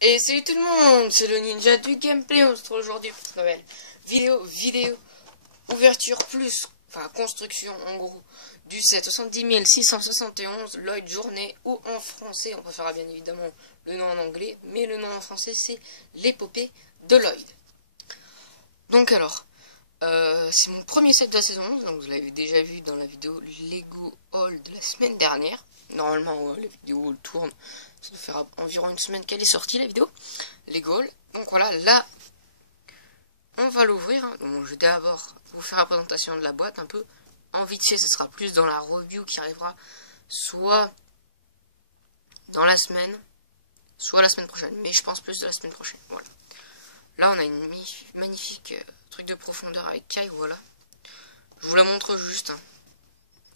Et salut tout le monde, c'est le ninja du gameplay. On se retrouve aujourd'hui pour cette nouvelle vidéo ouverture plus, enfin construction en gros du set 70 671 Lloyd Journée, ou en français on préférera bien évidemment le nom en anglais, mais le nom en français c'est l'épopée de Lloyd. Donc alors, c'est mon premier set de la saison 11, donc vous l'avez déjà vu dans la vidéo Lego Haul de la semaine dernière. Normalement la vidéo tourne, ça doit faire environ une semaine qu'elle est sortie la vidéo Lego Haul. Donc voilà, là on va l'ouvrir, hein. Donc je vais d'abord vous faire la présentation de la boîte un peu en vite fait. Ce sera plus dans la review qui arrivera soit dans la semaine, soit la semaine prochaine, mais je pense plus de la semaine prochaine. Voilà. Là on a une magnifique truc de profondeur avec Kai, voilà. Je vous la montre juste, hein,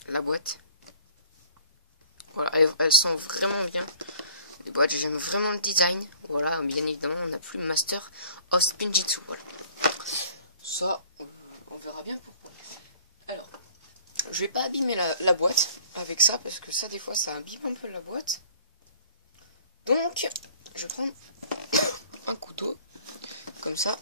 la boîte. Voilà, elle sent vraiment bien. Les boîtes, j'aime vraiment le design. Voilà, bien évidemment, on n'a plus Master of Spinjitzu. Voilà. Ça, on verra bien pourquoi. Alors, je vais pas abîmer la boîte avec ça, parce que ça, des fois, ça abîme un peu la boîte. Donc, je vais prendre un couteau, comme ça.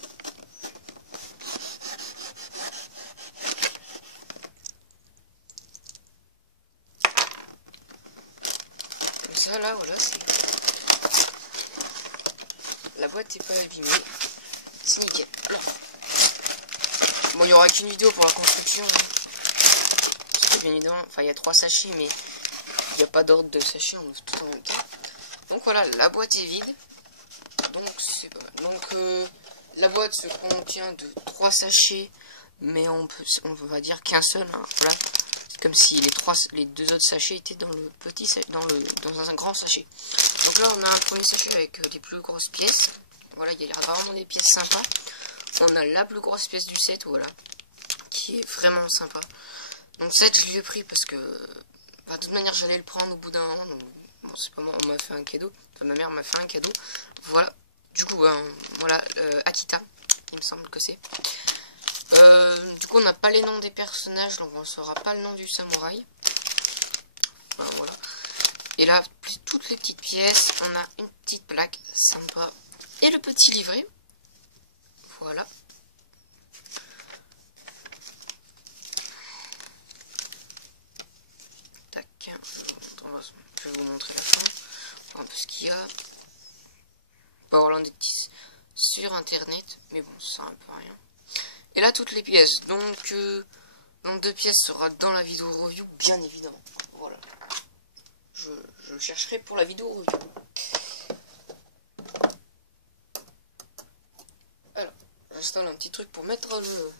Comme ça, là, voilà, la boîte n'est pas abîmée. C'est nickel. Alors, bon, il n'y aura qu'une vidéo pour la construction. Parce que bien évidemment, enfin, il y a 3 sachets, mais il n'y a pas d'ordre de sachets, on ouvre tout en même temps. Donc voilà, la boîte est vide. Donc c'est pas mal. Donc la boîte se contient de 3 sachets, mais on va dire qu'un seul. Hein, voilà. C'est comme si les 2 autres sachets étaient dans le petit dans un grand sachet. Donc là on a un premier sachet avec des plus grosses pièces. Voilà, il y a vraiment des pièces sympas. On a la plus grosse pièce du set, voilà, qui est vraiment sympa. Donc cette je l'ai pris parce que de toute manière j'allais le prendre au bout d'un an. Donc, bon, c'est pas moi, on m'a fait un cadeau. Enfin, ma mère m'a fait un cadeau. Voilà. Du coup, voilà, Akita, il me semble que c'est. Du coup, on n'a pas les noms des personnages, donc on ne saura pas le nom du samouraï. Enfin, voilà. Et là, toutes les petites pièces, on a une petite plaque sympa. Et le petit livret. Voilà. Tac. Je vais vous montrer la fin. Un peu ce qu'il y a. Bon, voilà, des petits sur internet, mais bon, ça sert un peu à rien. Et là, toutes les pièces. Donc 2 pièces sera dans la vidéo review, bien évidemment. Voilà. Je le chercherai pour la vidéo review. Alors, j'installe un petit truc pour mettre le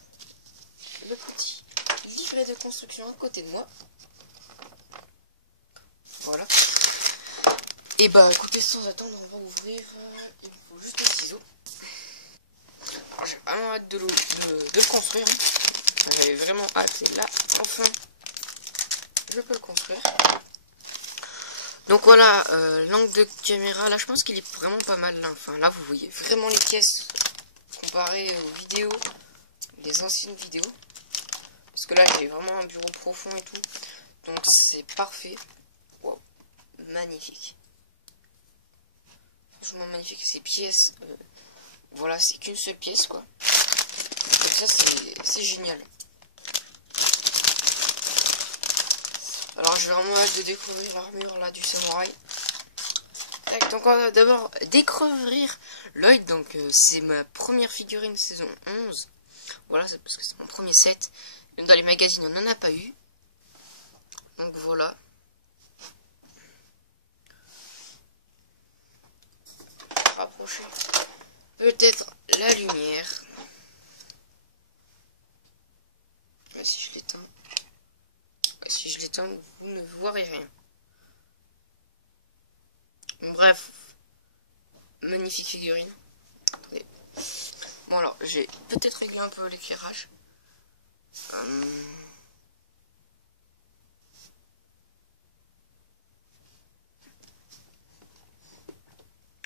petit livret de construction à côté de moi. Voilà. Et bah, écoutez, sans attendre, on va ouvrir. Il faut juste un ciseau. J'ai vraiment hâte de le construire. J'avais vraiment hâte. Et là, enfin, je peux le construire. Donc voilà, l'angle de caméra, là je pense qu'il est vraiment pas mal. Là. Enfin là, vous voyez vraiment les pièces comparées aux vidéos, les anciennes vidéos. Parce que là, j'ai vraiment un bureau profond et tout. Donc c'est parfait. Wow, magnifique. Franchement magnifique. Ces pièces, voilà, c'est qu'une seule pièce quoi. Donc ça, c'est génial. Alors j'ai vraiment hâte de découvrir l'armure là du samouraï. Donc on va d'abord découvrir Lloyd. Donc c'est ma première figurine saison 11. Voilà, c'est parce que c'est mon premier set. Même dans les magazines on n'en a pas eu. Donc voilà. Rapprocher peut-être la lumière. Si je l'éteins. Si je l'éteins, vous ne verrez rien. Bon, bref. Magnifique figurine. Attendez. Bon alors, j'ai peut-être réglé un peu l'éclairage.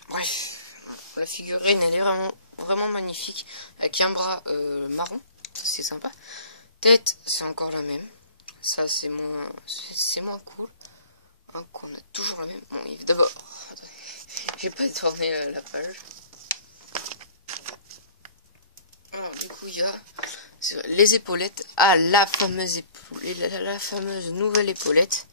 Bref. La figurine, elle est vraiment magnifique. Avec un bras marron. Ça, c'est sympa. Tête, c'est encore la même. Ça, c'est moins cool. Donc, on a toujours la même. Bon, d'abord, J'ai pas tourné la page. Alors du coup il y a les épaulettes. Ah, la fameuse la fameuse nouvelle épaulette.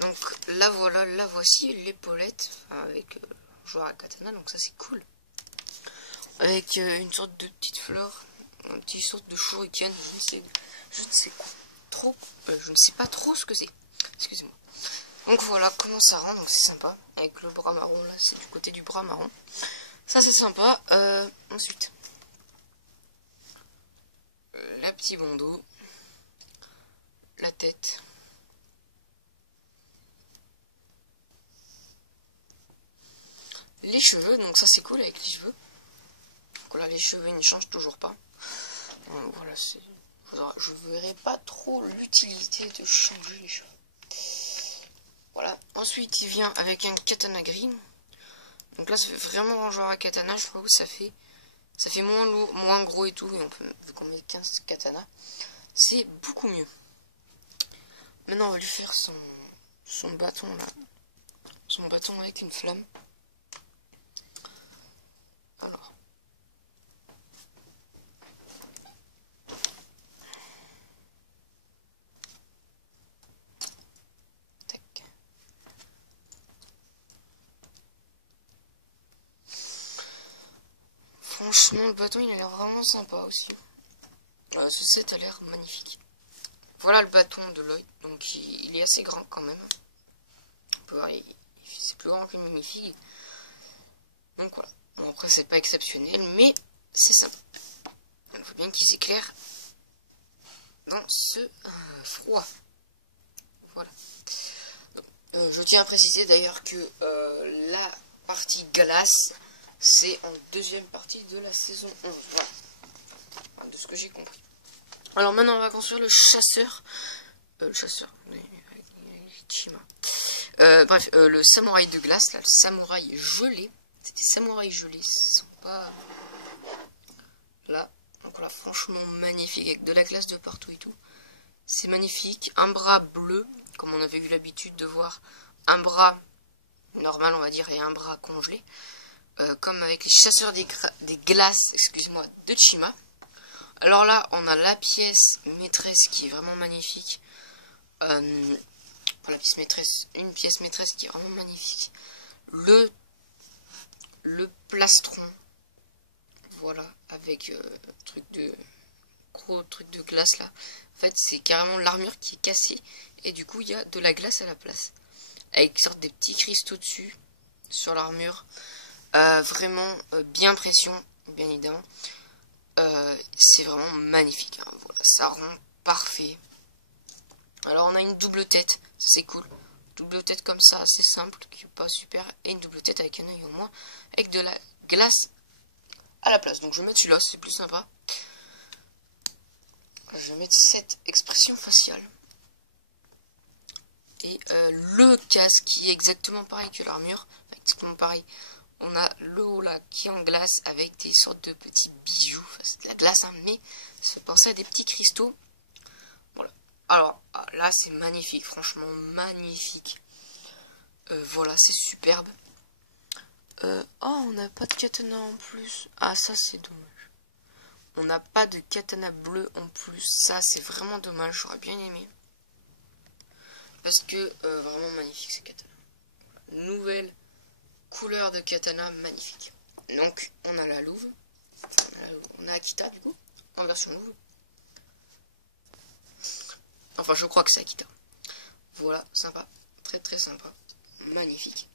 Donc là voilà, la voici l'épaulette avec joueur à katana, donc ça c'est cool. Avec une sorte de petite fleur, un petit sorte de shuriken, je ne sais quoi trop, je ne sais pas trop ce que c'est. Excusez-moi. Donc voilà comment ça rend, donc c'est sympa. Avec le bras marron là, c'est du côté du bras marron. Ça c'est sympa. Ensuite, la petite bandeau, la tête. Les cheveux, donc ça c'est cool avec les cheveux. Donc là les cheveux ils ne changent toujours pas. Donc, voilà, je verrai pas trop l'utilité de changer les cheveux. Voilà. Ensuite il vient avec un katana gris. Donc là ça fait vraiment un joueur à katana, je trouve que ça fait moins lourd, moins gros et tout. Et on peut, vu qu'on met 15 katanas, c'est beaucoup mieux. Maintenant on va lui faire son bâton là. Son bâton avec une flamme. Alors. Tac. Franchement le bâton il a l'air vraiment sympa aussi. Ce set a l'air magnifique. Voilà le bâton de Lloyd. Donc il est assez grand quand même. On peut voir, c'est plus grand qu'une magnifique. Donc voilà. Bon, après c'est pas exceptionnel, mais c'est sympa. Il faut bien qu'il s'éclaire dans ce froid. Voilà. Donc, je tiens à préciser d'ailleurs que la partie glace, c'est en deuxième partie de la saison 11. Voilà. De ce que j'ai compris. Alors maintenant on va construire le chasseur. Le samouraï de glace, là, le samouraï gelé. C'est des samouraïs gelés, ils sont pas là. Donc là, franchement magnifique, avec de la glace de partout et tout. C'est magnifique. Un bras bleu, comme on avait eu l'habitude de voir. Un bras normal, on va dire, et un bras congelé. Comme avec les chasseurs des glaces, excuse-moi, de Chima. Alors là, on a la pièce maîtresse qui est vraiment magnifique. La pièce maîtresse, une pièce maîtresse qui est vraiment magnifique. Le plastron, voilà, avec gros truc de glace là. En fait, c'est carrément l'armure qui est cassée et du coup, il y a de la glace à la place, avec une sorte des petits cristaux dessus sur l'armure. Vraiment bien pression, bien évidemment. C'est vraiment magnifique. Hein. Voilà, ça rend parfait. Alors on a une double tête, ça c'est cool. Double tête comme ça, assez simple, qui est pas super. Et une double tête avec un œil au moins, avec de la glace à la place. Donc je vais mettre celui-là, c'est plus sympa. Je vais mettre cette expression faciale. Et le casque qui est exactement pareil que l'armure. Exactement pareil. On a le haut là qui est en glace avec des sortes de petits bijoux. Enfin, c'est de la glace, hein, mais ça fait penser à des petits cristaux. Voilà. Alors là c'est magnifique, franchement magnifique. Voilà, c'est superbe. Oh, on n'a pas de katana en plus. Ah, ça c'est dommage. On n'a pas de katana bleu en plus. Ça c'est vraiment dommage, j'aurais bien aimé. Parce que vraiment magnifique ces katanas. Voilà. Nouvelle couleur de katana magnifique. Donc on a la louve. Enfin, on a Akita du coup, en version louve. Enfin je crois que c'est Akita. Voilà, sympa. Très très sympa. Magnifique.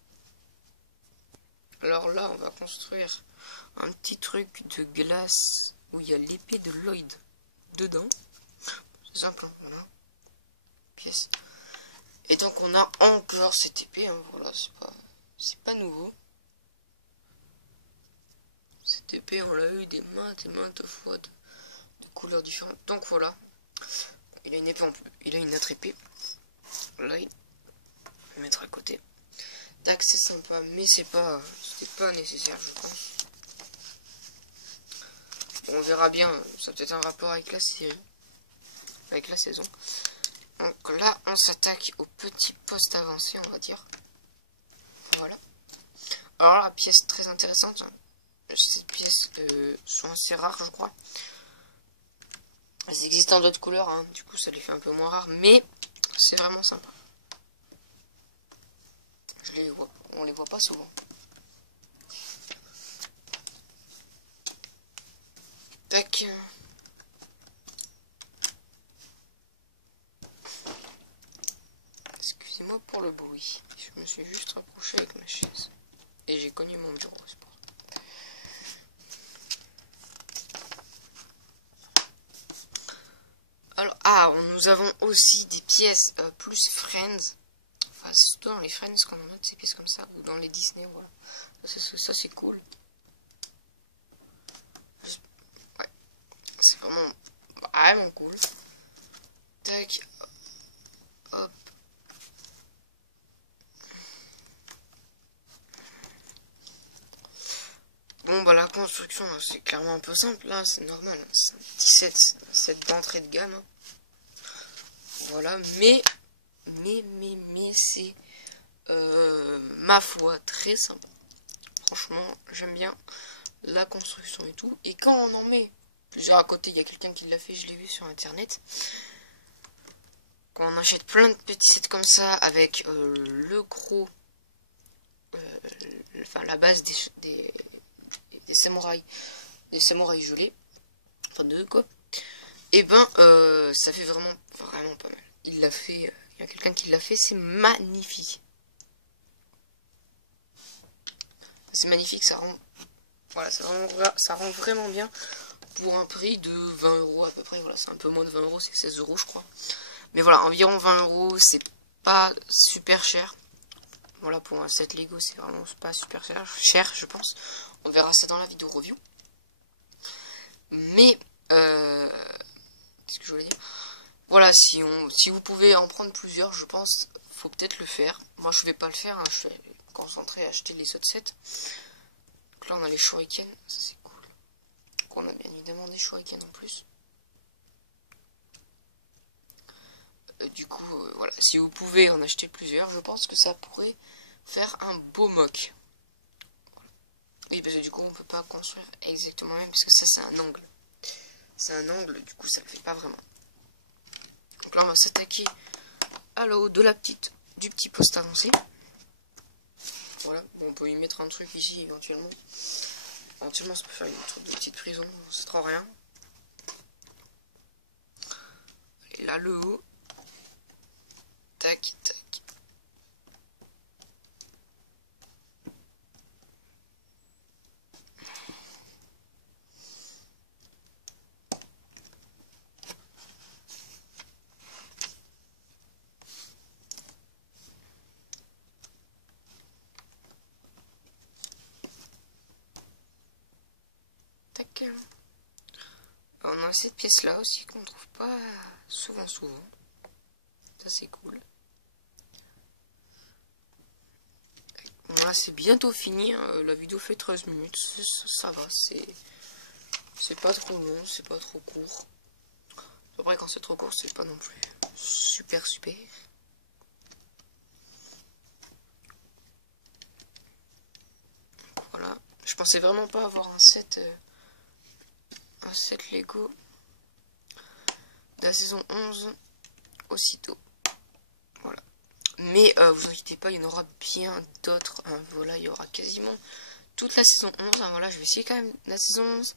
Alors là on va construire un petit truc de glace où il y a l'épée de Lloyd dedans. C'est simple, hein, voilà. Pièce. Et tant qu'on a encore cette épée, hein, voilà, c'est pas nouveau. Cette épée, on l'a eu des maintes et maintes fois de couleurs différentes. Donc voilà, il a une épée en plus, il a une autre épée. Là, il va mettre à côté. Tac, c'est sympa, mais c'était pas nécessaire, je pense. Bon, on verra bien, ça a peut-être un rapport avec la série, avec la saison. Donc là, on s'attaque au petit poste avancé, on va dire. Voilà. Alors la pièce très intéressante, cette pièce sont assez rares je crois. Elles existent en d'autres couleurs, hein, du coup ça les fait un peu moins rares, mais c'est vraiment sympa. On les voit pas souvent. Tac. Excusez-moi pour le bruit. Je me suis juste rapproché avec ma chaise. Et j'ai connu mon bureau, c'est pour ça. Alors, nous avons aussi des pièces plus Friends. Enfin, c'est surtout dans les Friends qu'on en a de ces pièces comme ça. Ou dans les Disney, voilà. Ça c'est cool. Ouais. C'est vraiment cool. Tac. Hop. Bon bah la construction c'est clairement un peu simple là, c'est normal, c'est un petit set d'entrée de gamme. Hein. Voilà, mais c'est ma foi très simple. Franchement, j'aime bien la construction et tout. Et quand on en met plusieurs à côté, il y a quelqu'un qui l'a fait, je l'ai vu sur internet. Quand on achète plein de petits sets comme ça avec le gros, enfin la base des samouraïs gelés, enfin deux quoi, et ben ça fait vraiment pas mal. Il l'a fait, il y a quelqu'un qui l'a fait, c'est magnifique. C'est magnifique, ça rend, voilà, ça rend vraiment bien pour un prix de 20 € à peu près. Voilà, c'est un peu moins de 20 €, c'est 16 € je crois. Mais voilà, environ 20 €, c'est pas super cher. Voilà, pour un set Lego, c'est vraiment pas super cher, je pense. On verra ça dans la vidéo review. Mais, qu'est-ce que je voulais dire? Voilà, si vous pouvez en prendre plusieurs, je pense, faut peut-être le faire. Moi, je vais pas le faire, hein, je vais concentrer à acheter les autres sets. Donc là, on a les shurikens, ça c'est cool. Donc on a bien évidemment des shurikens en plus. Du coup, voilà, si vous pouvez en acheter plusieurs, je pense que ça pourrait faire un beau mock. Oui, parce que du coup, on peut pas construire exactement même, parce que ça, c'est un angle. C'est un angle, du coup, ça le fait pas vraiment. Donc là, on va s'attaquer à l'eau de du petit poste avancé. Voilà, bon, on peut y mettre un truc ici, éventuellement. Éventuellement, ça peut faire une sorte de petite prison, c'est trop rien. Et là, le haut. Tac, tac. Tac. On a cette pièce là aussi qu'on trouve pas souvent. Ça c'est cool. Voilà, c'est bientôt fini. Hein. La vidéo fait 13 minutes. Ça va, c'est pas trop long, c'est pas trop court. Après, quand c'est trop court, c'est pas non plus super. Voilà. Je pensais vraiment pas avoir un set Lego de la saison 11 aussitôt. Voilà. Mais vous inquiétez pas, il y en aura bien d'autres. Hein. Voilà, il y aura quasiment toute la saison 11. Hein. Voilà, je vais essayer quand même la saison 11.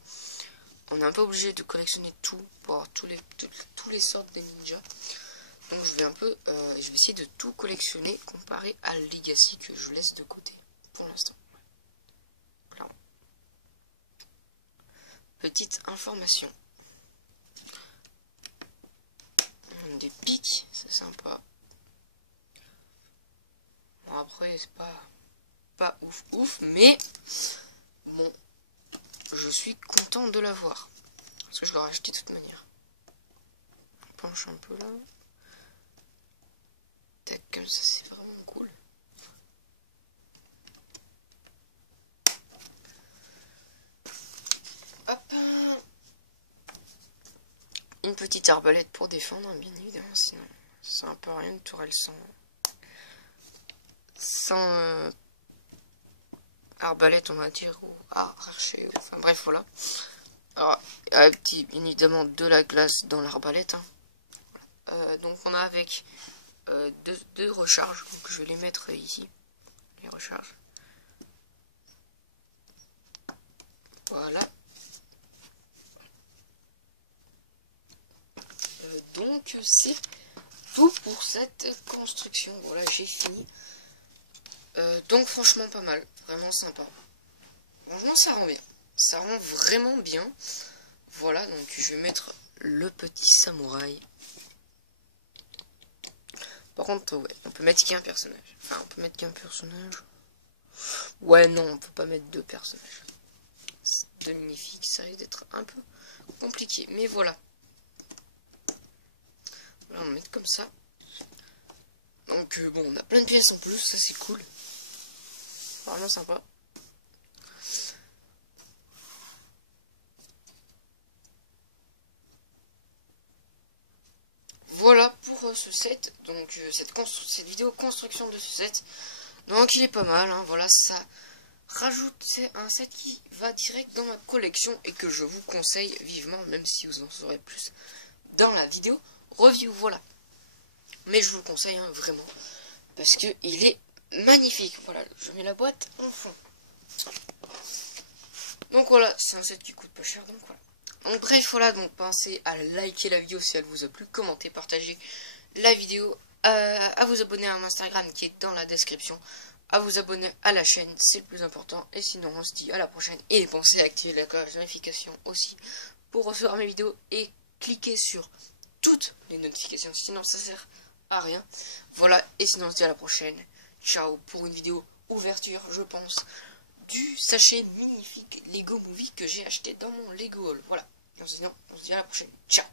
On n'est un peu obligé de collectionner tout pour avoir tous les sortes des ninjas. Donc je vais essayer de tout collectionner comparé à Legacy que je laisse de côté pour l'instant. Clairement. Petite information. Des pics, c'est sympa. Bon après c'est pas ouf, mais bon, je suis content de l'avoir. Parce que je l'aurais acheté de toute manière. On penche un peu là. Tac, comme ça c'est vraiment cool. Hop. Une petite arbalète pour défendre, bien évidemment, sinon c'est un peu rien, une tourelle sans arbalète, on va dire, ou archer, enfin bref, voilà. Alors, bien évidemment de la glace dans l'arbalète. Hein. Donc on a avec deux recharges, donc je vais les mettre ici, les recharges. Voilà. Donc c'est tout pour cette construction. Voilà, j'ai fini. Donc franchement pas mal, vraiment sympa. Franchement ça rend bien, ça rend vraiment bien. Voilà, donc je vais mettre le petit samouraï. Par contre, ouais, on peut mettre qu'un personnage. Enfin, on peut mettre qu'un personnage. Ouais, non, on peut pas mettre deux personnages. Deux minifiques, ça risque d'être un peu compliqué. Mais voilà. Voilà, on va mettre comme ça. Donc, bon, on a plein de pièces en plus, ça c'est cool. Vraiment sympa. Voilà pour ce set, donc cette vidéo construction de ce set. Donc il est pas mal, hein, voilà, ça rajoute, c'est un set qui va direct dans ma collection et que je vous conseille vivement, même si vous en saurez plus dans la vidéo review, voilà. Mais je vous le conseille hein, vraiment, parce que il est magnifique, voilà, je mets la boîte en fond. Donc voilà, c'est un set qui coûte pas cher, donc voilà. Donc bref, voilà, donc pensez à liker la vidéo si elle vous a plu, commenter, partager la vidéo, à vous abonner à mon Instagram qui est dans la description, à vous abonner à la chaîne, c'est le plus important, et sinon on se dit à la prochaine, et pensez à activer la cloche de notification aussi pour recevoir mes vidéos, et cliquez sur toutes les notifications, sinon ça sert à rien. Voilà, et sinon on se dit à la prochaine, ciao, pour une vidéo ouverture, je pense, du sachet magnifique Lego Movie que j'ai acheté dans mon Lego Haul. Voilà. Sinon, on se dit à la prochaine. Ciao.